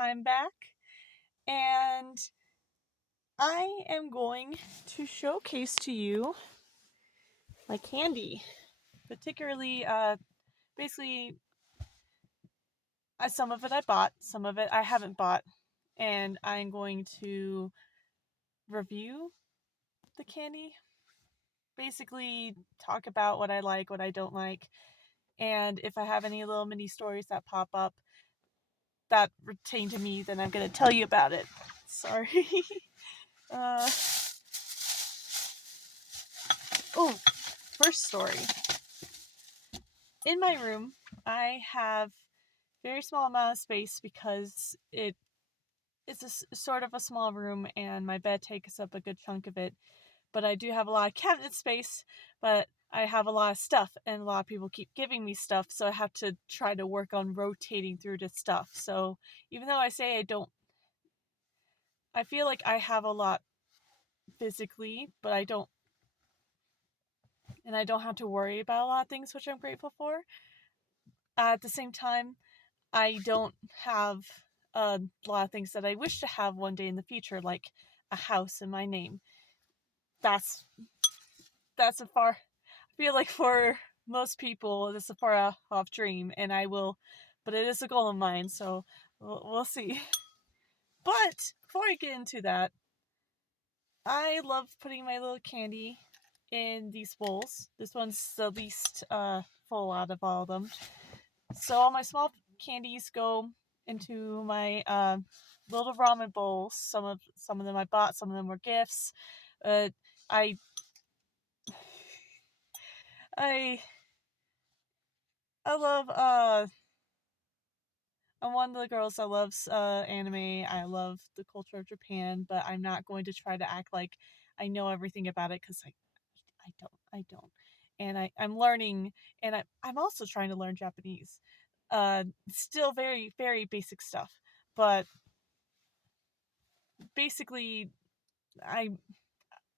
I'm back, and I am going to showcase to you my candy. Particularly, basically, some of it I bought, some of it I haven't bought, and I'm going to review the candy. Basically, talk about what I like, what I don't like, and if I have any little mini stories that pop up that pertain to me, then I'm going to tell you about it. Sorry. uh, oh, first story. In my room, I have very small amount of space because it's sort of a small room and my bed takes up a good chunk of it. But I do have a lot of cabinet space, but I have a lot of stuff and a lot of people keep giving me stuff, so I have to try to work on rotating through the stuff. So even though I say I feel like I have a lot physically, but I don't have to worry about a lot of things, which I'm grateful for. At the same time, I don't have a lot of things that I wish to have one day in the future, like a house in my name. That's a far. I feel like for most people, it's a far off dream, and but it is a goal of mine. So we'll see. But before I get into that, I love putting my little candy in these bowls. This one's the least full out of all of them. So all my small candies go into my little ramen bowls. Some of them I bought, some of them were gifts. I I I love I'm one of the girls that loves anime. I love the culture of Japan, but I'm not going to try to act like I know everything about it because I don't. And I'm learning, and I'm also trying to learn Japanese. Still very, very basic stuff. But basically, I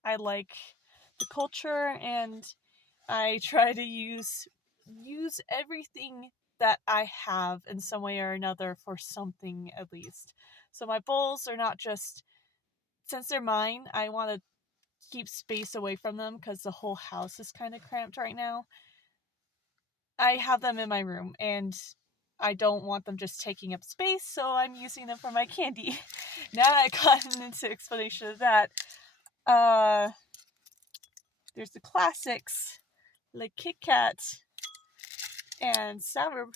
I like the culture, and I try to use everything that I have in some way or another for something at least. So my bowls are not just, since they're mine, I want to keep space away from them because the whole house is kind of cramped right now. I have them in my room, and I don't want them just taking up space, so I'm using them for my candy. Now that I've gotten into explanation of that, uh, there's the classics, like Kit Kat and Sour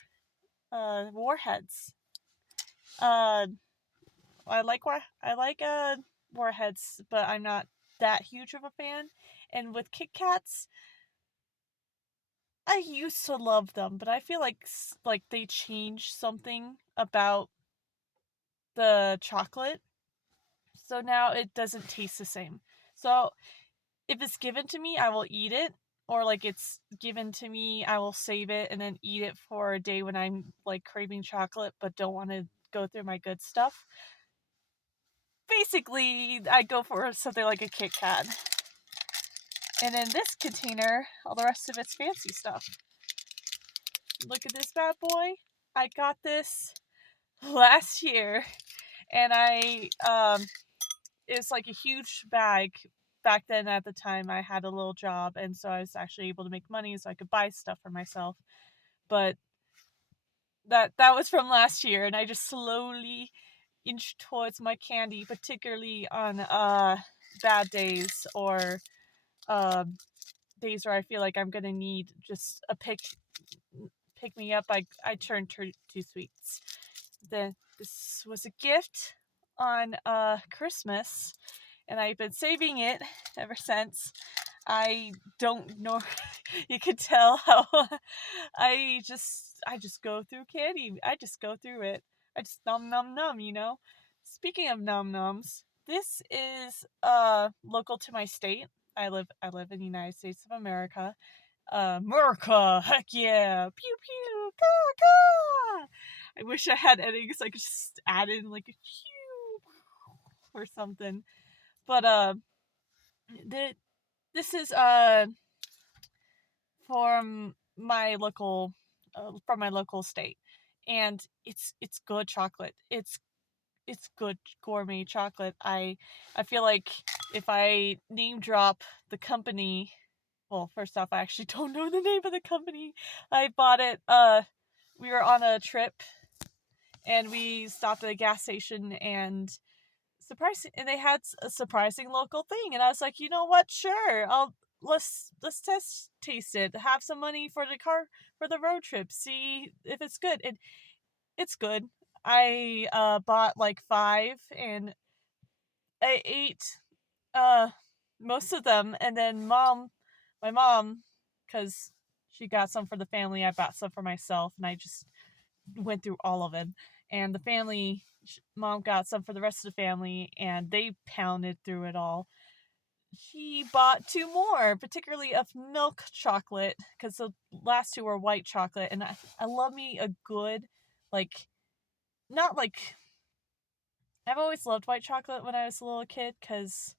Warheads. Uh, I like Warheads, but I'm not that huge of a fan. And with Kit Kats, I used to love them, but I feel like they changed something about the chocolate, so now it doesn't taste the same. So if it's given to me, I will eat it, or like it's given to me, I will save it and then eat it for a day when I'm like craving chocolate but don't want to go through my good stuff. Basically, I go for something like a Kit Kat. And in this container, all the rest of it's fancy stuff. Look at this bad boy. I got this last year, and it's like a huge bag. Back then, at the time, I had a little job, and so I was actually able to make money so I could buy stuff for myself. But that was from last year, and I just slowly inched towards my candy, particularly on bad days or days where I feel like I'm gonna need just a pick me up. I turn to sweets. This was a gift on Christmas, and I've been saving it ever since. I don't know. You could tell how I just go through candy. I just go through it. I just num num num. Speaking of num nums, this is local to my state. I live in the United States of America. America, heck yeah, pew pew, caw caw. I wish I had editing so I could just add in like a pew or something. But the this is from my local state, and it's good chocolate. It's it's good gourmet chocolate. I feel like if I name drop the company, well, first off, I actually don't know the name of the company. I bought it. We were on a trip and we stopped at a gas station and they had a surprising local thing, and I was like, you know what? Sure, let's taste it. Have some money for the road trip. See if it's good. And it's good. I bought like 5 and I ate uh most of them, and then my mom, because she got some for the family, I bought some for myself, and I just went through all of it. And the family, mom got some for the rest of the family, and they pounded through it all. He bought 2 more, particularly of milk chocolate, because the last 2 were white chocolate, and I love me a good, like, not like, I've always loved white chocolate when I was a little kid, because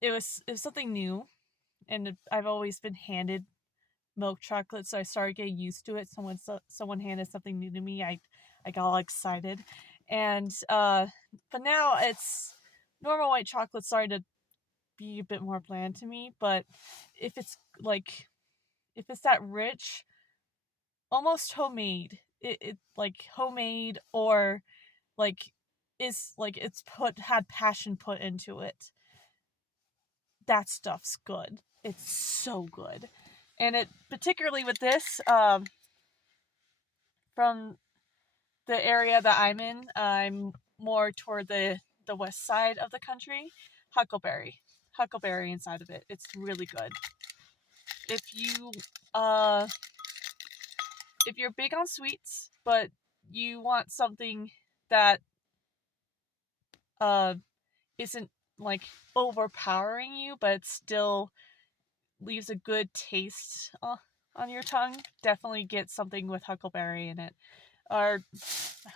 it was something new, and I've always been handed milk chocolate, so I started getting used to it. Someone handed something new to me. I got all excited, and but now it's normal white chocolate starting to be a bit more bland to me. But if it's like if it's that rich, almost homemade, it like homemade or like is like it's had passion put into it. That stuff's good. It's so good. And it particularly with this, from the area that I'm more toward the west side of the country. Huckleberry, Huckleberry inside of it. It's really good. If you uh if you're big on sweets, but you want something that uh isn't like overpowering you, but it still leaves a good taste on your tongue, definitely get something with huckleberry in it. Our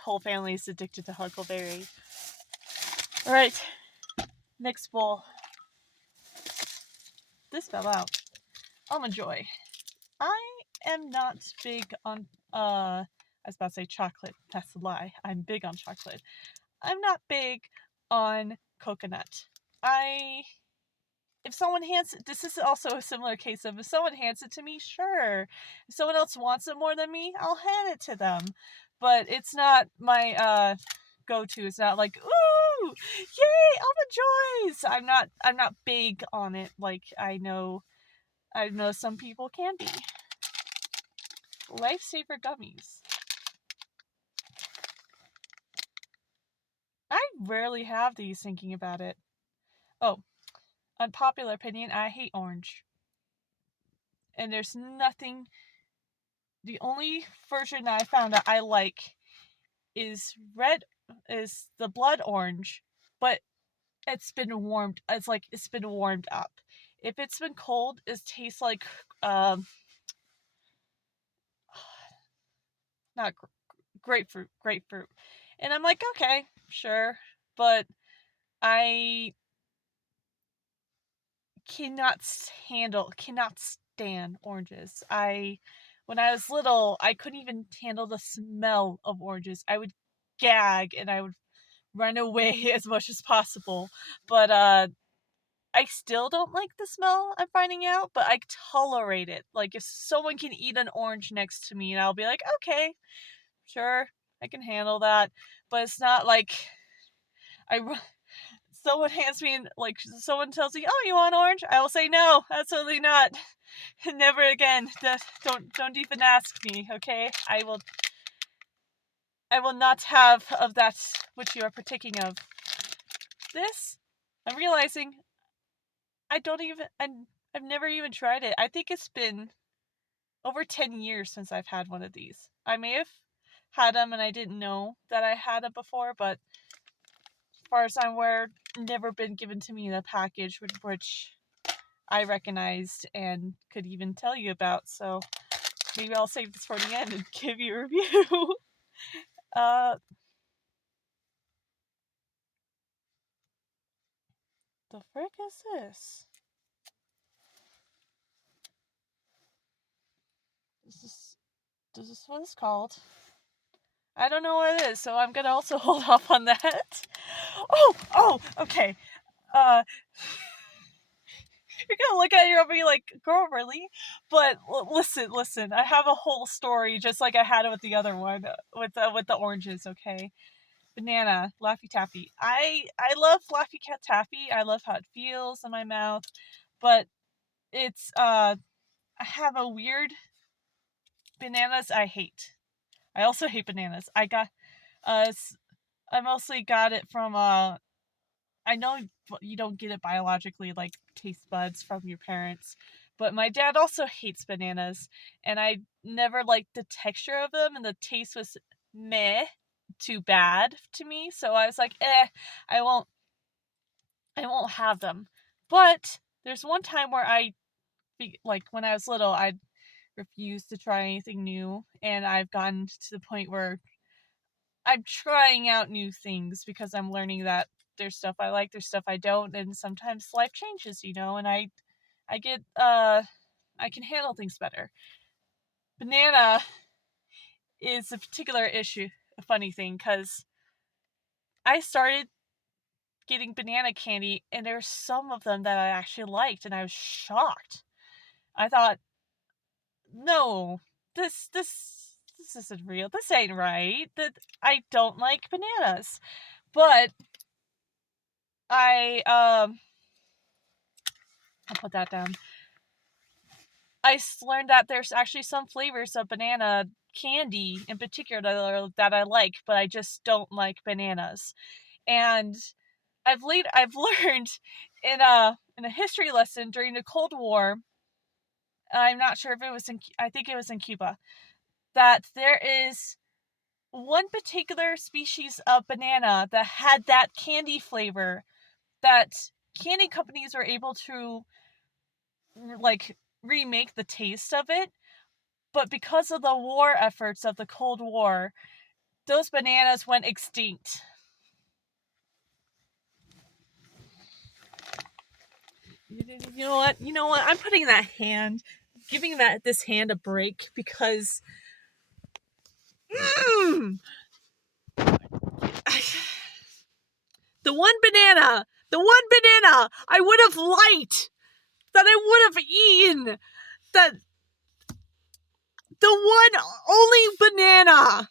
whole family is addicted to huckleberry. All right, next bowl. This fell out. Almond Joy. I am not big on I was about to say chocolate. That's a lie. I'm big on chocolate. I'm not big on coconut. I if someone hands this is also a similar case of if someone hands it to me, sure. If someone else wants it more than me, I'll hand it to them. But it's not my go-to. It's not like, ooh, yay, almond joys. I'm not big on it like I know some people can be. Lifesaver gummies. I rarely have these thinking about it. Oh, unpopular opinion, I hate orange. And there's nothing. The only version that I found that I like is is the blood orange, but it's been warmed up. If it's been cold, it tastes like not grapefruit. And I'm like, okay, sure, but I cannot stand oranges. When I was little, I couldn't even handle the smell of oranges. I would gag and I would run away as much as possible. But I still don't like the smell, I'm finding out, but I tolerate it. Like if someone can eat an orange next to me and I'll be like, okay, sure, I can handle that. But it's not like I someone hands me like someone tells me, "Oh, you want orange?" I will say no, absolutely not. Never again. Don't even ask me, okay? I will not have of that which you are partaking of. This, I'm realizing I've never even tried it. I think it's been over 10 years since I've had one of these. I may have had them and I didn't know that I had them before, but as far as I'm aware, never been given to me in a package which I recognized and could even tell you about. So maybe I'll save this for the end and give you a review. uh, the frick is this? This is what it's called. I don't know what it is, so I'm gonna also hold off on that. Okay. Uh, you're gonna look at it, you're gonna be like, girl, really? But listen. I have a whole story, just like I had with the other one, with the oranges. Okay, banana Laffy Taffy. I love Laffy Taffy. I love how it feels in my mouth, but it's I have a weird bananas. I hate. I also hate bananas. uh I mostly got it from I know you don't get it biologically like taste buds from your parents, but my dad also hates bananas, and I never liked the texture of them, and the taste was meh, too bad to me. So I was like, I won't, I won't have them. But there's one time where like when I was little, I refused to try anything new, and I've gotten to the point where I'm trying out new things because I'm learning that there's stuff I like, there's stuff I don't, and sometimes life changes, and I get I can handle things better. Banana is a particular issue, a funny thing, because I started getting banana candy, and there's some of them that I actually liked, and I was shocked. I thought, no, this isn't real. This ain't right. That I don't like bananas, but I I'll put that down. I learned that there's actually some flavors of banana candy in particular that I like, but I just don't like bananas. And I've learned in a history lesson during the Cold War. I'm not sure if it was I think it was in Cuba, that there is one particular species of banana that had that candy flavor, that candy companies were able to like remake the taste of it, but because of the war efforts of the Cold War, those bananas went extinct. You know what? You know what? I'm putting giving this hand a break because mm, the one banana I would have liked, that I would have eaten, that the one only banana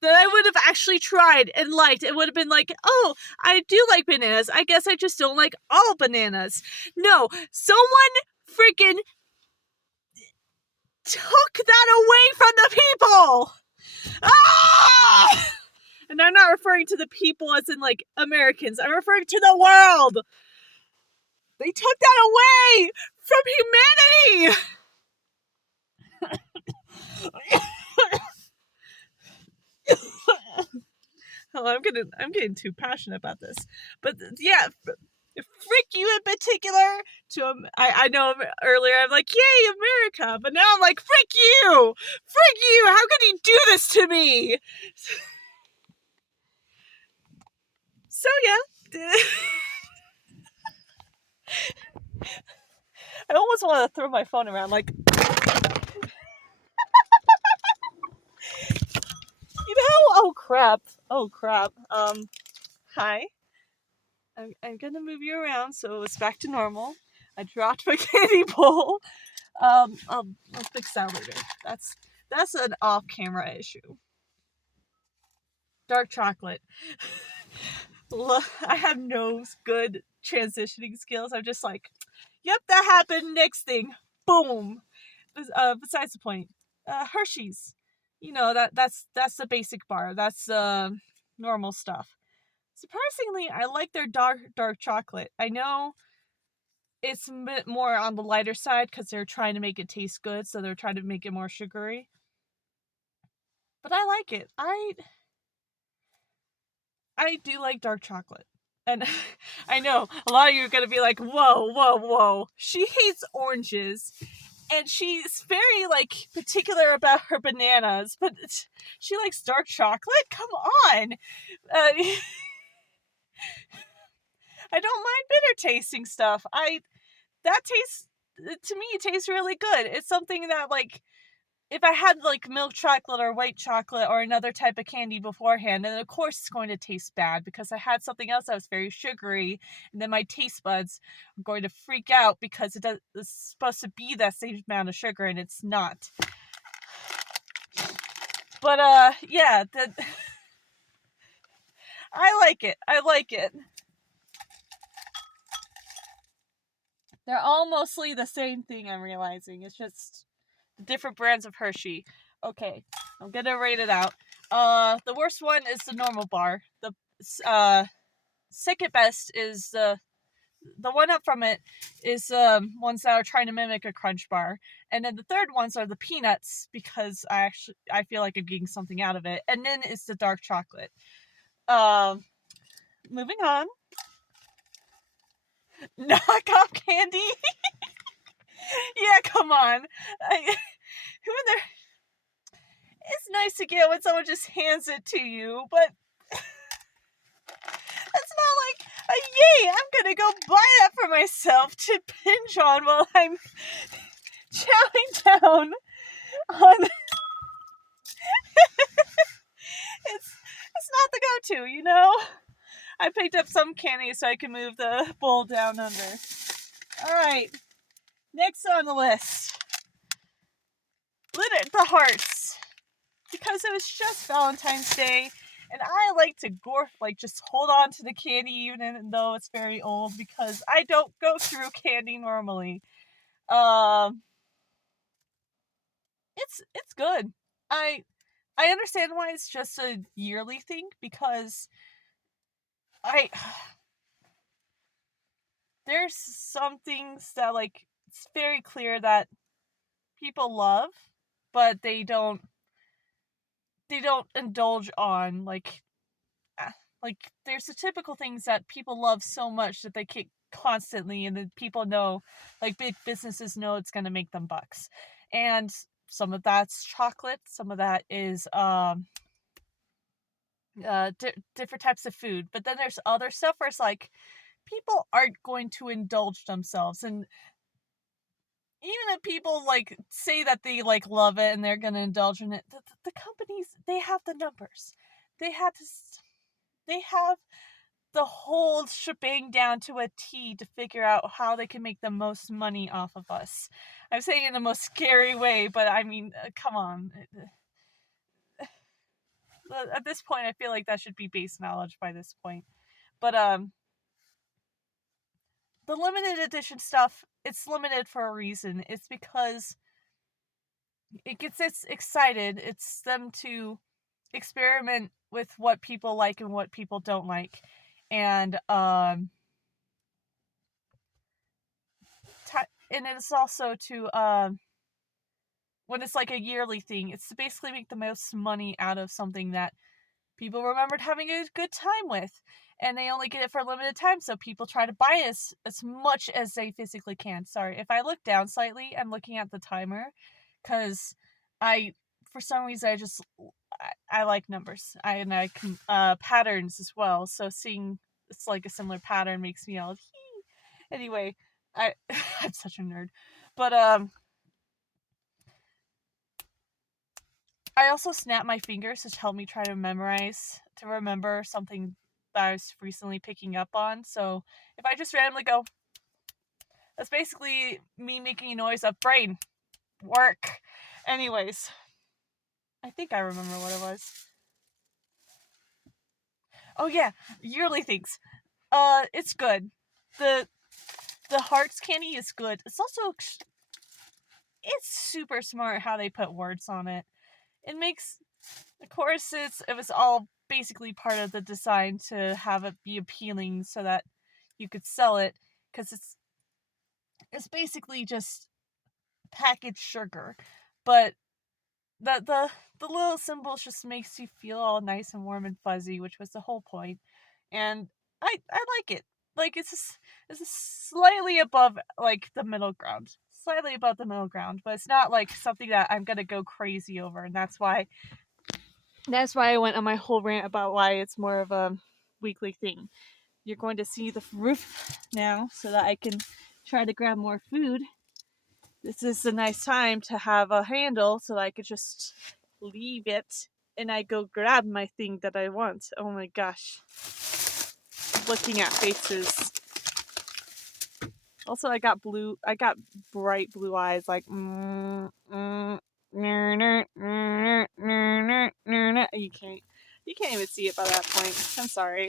that I would have actually tried and liked, it would have been like, oh, I do like bananas. I guess I just don't like all bananas. No, someone freaking took that away from the people. Ah! And I'm not referring to the people as in like Americans. I'm referring to the world. They took that away from humanity. Oh, I'm getting too passionate about this. But yeah, frick you in particular. I know earlier I'm like, yay, America, but now I'm like, frick you, how could you do this to me? So yeah, I almost want to throw my phone around, like, oh crap, hi. I'm gonna move you around so it's back to normal. I dropped my candy bowl. I'll fix that later. That's an off-camera issue. Dark chocolate. I have no good transitioning skills. I'm just like, yep, that happened. Next thing, boom. Besides the point, Hershey's. That's the basic bar. That's normal stuff. Surprisingly, I like their dark chocolate. I know it's a bit more on the lighter side because they're trying to make it taste good, so they're trying to make it more sugary. But I like it. I do like dark chocolate. And I know a lot of you are going to be like, whoa. She hates oranges. And she's very, like, particular about her bananas. But she likes dark chocolate? Come on. I don't mind bitter tasting stuff. That tastes, to me, it tastes really good. It's something that, like, if I had like milk chocolate or white chocolate or another type of candy beforehand, then of course it's going to taste bad because I had something else that was very sugary, and then my taste buds are going to freak out because it's supposed to be that same amount of sugar and it's not. But yeah, I like it. I like it. They're all mostly the same thing, I'm realizing. It's just different brands of Hershey. Okay, I'm gonna rate it out. The worst one is the normal bar. The second best is the one up from it is ones that are trying to mimic a Crunch bar, and then the third ones are the peanuts because I feel like I'm getting something out of it, and then it's the dark chocolate. Moving on. Knockoff candy. Yeah, come on. Who in there? It's nice to get when someone just hands it to you, but it's not like, yay, I'm gonna go buy that for myself to binge on while I'm chowing down on. It's not the go-to, you know? I picked up some candy so I can move the bowl down under. Alright, next on the list. The hearts. Because it was just Valentine's Day, and I like to just hold on to the candy even though it's very old because I don't go through candy normally. It's good. I understand why it's just a yearly thing because I there's some things that like it's very clear that people love, but they don't indulge on like there's the typical things that people love so much that they keep constantly and then people know like big businesses know it's going to make them bucks, and some of that's chocolate, some of that is different types of food, but then there's other stuff where it's like people aren't going to indulge themselves, and even if people like say that they like love it and they're going to indulge in it, the companies, they have the numbers, they have to they have the whole shebang down to a T to figure out how they can make the most money off of us. I'm saying it in the most scary way, but I mean, come on. At this point, I feel like that should be base knowledge by this point. But the limited edition stuff, it's limited for a reason. It's because it gets us excited. It's them to experiment with what people like and what people don't like. And and it's also to when it's like a yearly thing, it's to basically make the most money out of something that people remembered having a good time with, and they only get it for a limited time, so people try to buy as much as they physically can. Sorry if I look down slightly, I'm looking at the timer because for some reason I like numbers. I can patterns as well, so seeing it's like a similar pattern makes me all hee. Anyway, I'm such a nerd. But I also snap my fingers to help me try to remember something that I was recently picking up on. So if I just randomly go, that's basically me making a noise of brain work. Anyways, I think I remember what it was. Oh yeah, yearly things. It's good. The hearts candy is good. It's also it's super smart how they put words on it. It makes, of course, it was all basically part of the design to have it be appealing so that you could sell it, because it's basically just packaged sugar, but the little symbols just makes you feel all nice and warm and fuzzy, which was the whole point. And I like it. Like it's slightly above like the middle ground. Slightly above the middle ground, but it's not like something that I'm gonna go crazy over, and that's why I went on my whole rant about why it's more of a weekly thing. You're going to see the roof now so that I can try to grab more food. this is a nice time to have a handle so I could just leave it and I go grab my thing that I want. Oh my gosh. Looking at faces. Also, I got bright blue eyes, like you can't even see it by that point. I'm sorry.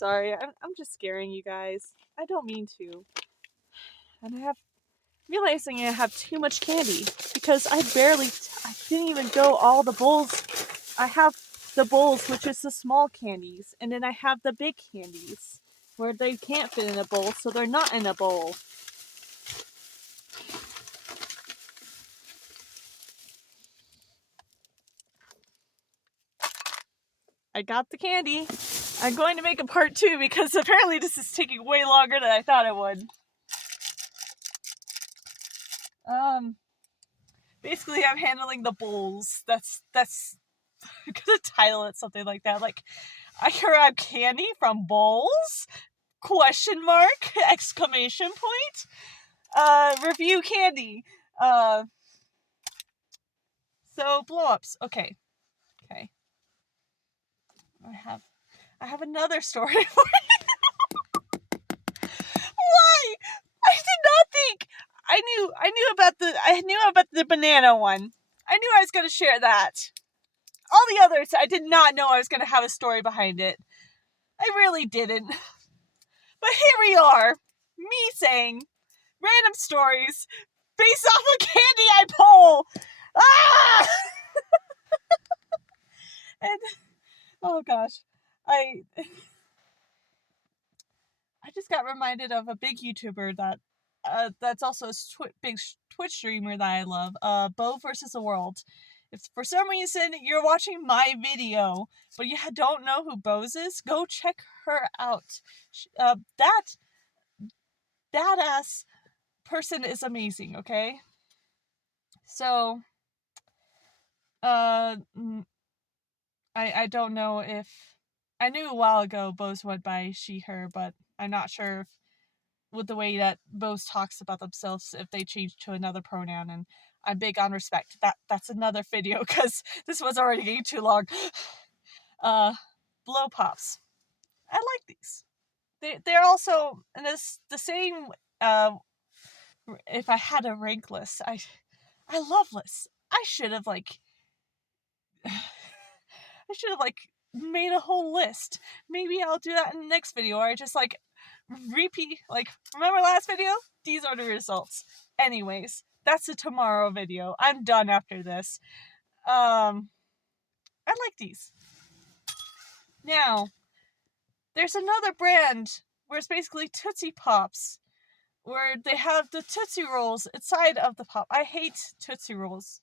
I'm just scaring you guys. I don't mean to. And I'm realizing I have too much candy because I didn't even go all the bowls. I have the bowls, which is the small candies, and then I have the big candies where they can't fit in a bowl, so they're not in a bowl. I got the candy. I'm going to make a part 2 because apparently this is taking way longer than I thought it would. Basically I'm handling the bowls. That's I'm gonna title it something like that. Like, I grab candy from bowls? Question mark! Exclamation point! Review candy. So blow-ups. Okay. I have another story for you. Why? I did not think. I knew about the banana one. I knew I was gonna share that. All the others, I did not know I was gonna have a story behind it. I really didn't. But here we are, me saying random stories based off of candy I pull. Ah! And oh gosh, I just got reminded of a big YouTuber that's also a big Twitch streamer that I love. Bo versus the World. If for some reason you're watching my video but you don't know who Bose is, go check her out. That badass person is amazing. Okay, so I don't know if I knew a while ago Bose went by she her, but I'm not sure if with the way that Bose talks about themselves if they change to another pronoun, and I'm big on respect. That's another video because this was already getting too long. Blow pops. I like these. They're also in the same. If I had a rank list, I love lists. I should have made a whole list. Maybe I'll do that in the next video, or I just repeat, remember last video? These are the results. Anyways, that's a tomorrow video. I'm done after this. I like these. Now, there's another brand where it's basically Tootsie Pops, where they have the Tootsie Rolls inside of the pop. I hate Tootsie Rolls.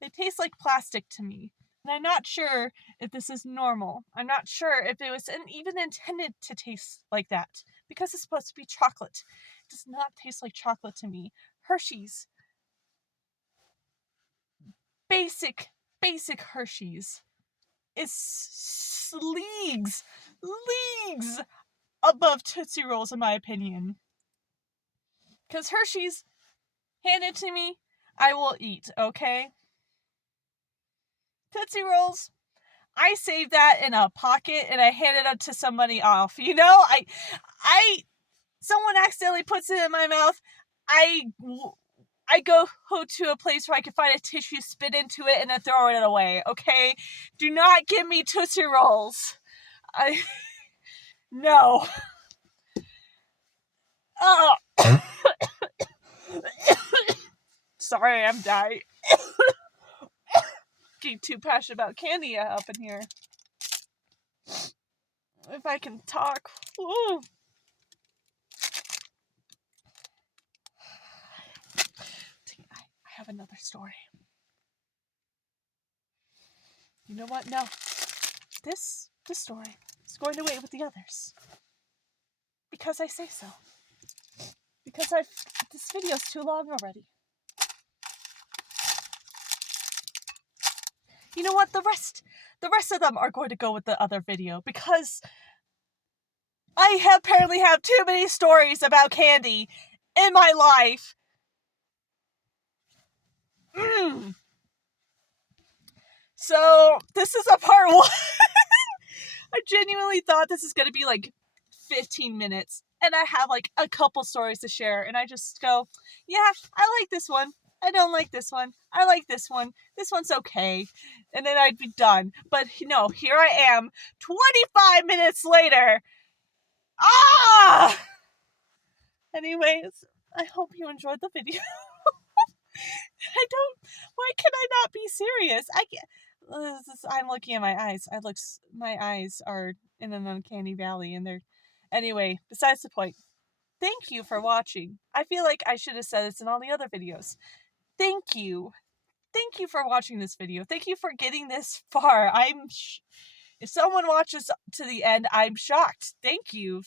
They taste like plastic to me. And I'm not sure if this is normal. I'm not sure if it was even intended to taste like that. Because it's supposed to be chocolate. It does not taste like chocolate to me. Hershey's. Basic Hershey's is leagues above Tootsie Rolls in my opinion. Because Hershey's, hand it to me, I will eat, okay? Tootsie Rolls, I save that in a pocket and I hand it up to somebody off. You know, someone accidentally puts it in my mouth, I go to a place where I can find a tissue, spit into it, and then throw it away, okay? Do not give me Tootsie Rolls. No. Oh. Sorry, I'm dying. Getting too passionate about candy up in here. If I can talk. Ooh. I have another story. You know what? No. This story is going to wait with the others. Because I say so. Because this video's too long already. You know what? The rest of them are going to go with the other video because I apparently have too many stories about candy in my life. So, this is a part 1. I genuinely thought this is going to be like 15 minutes. And I have like a couple stories to share. And I just go, yeah, I like this one. I don't like this one. I like this one. This one's okay. And then I'd be done. But no, here I am, 25 minutes later. Ah! Anyways, I hope you enjoyed the video. Why can I not be serious? I'm looking at my eyes. My eyes are in an uncanny valley and they're, anyway, besides the point. Thank you for watching. I feel like I should have said this in all the other videos. Thank you. Thank you for watching this video. Thank you for getting this far. If someone watches to the end, I'm shocked. Thank you.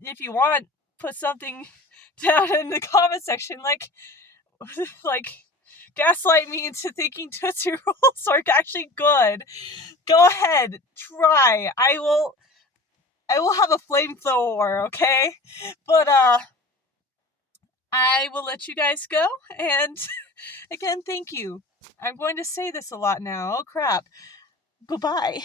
If you want, put something down in the comment section, like gaslight me into thinking Tootsie Rolls are actually good. Go ahead, try. I will have a flamethrower, okay? But I will let you guys go, and again, thank you. I'm going to say this a lot now. Oh crap. Goodbye.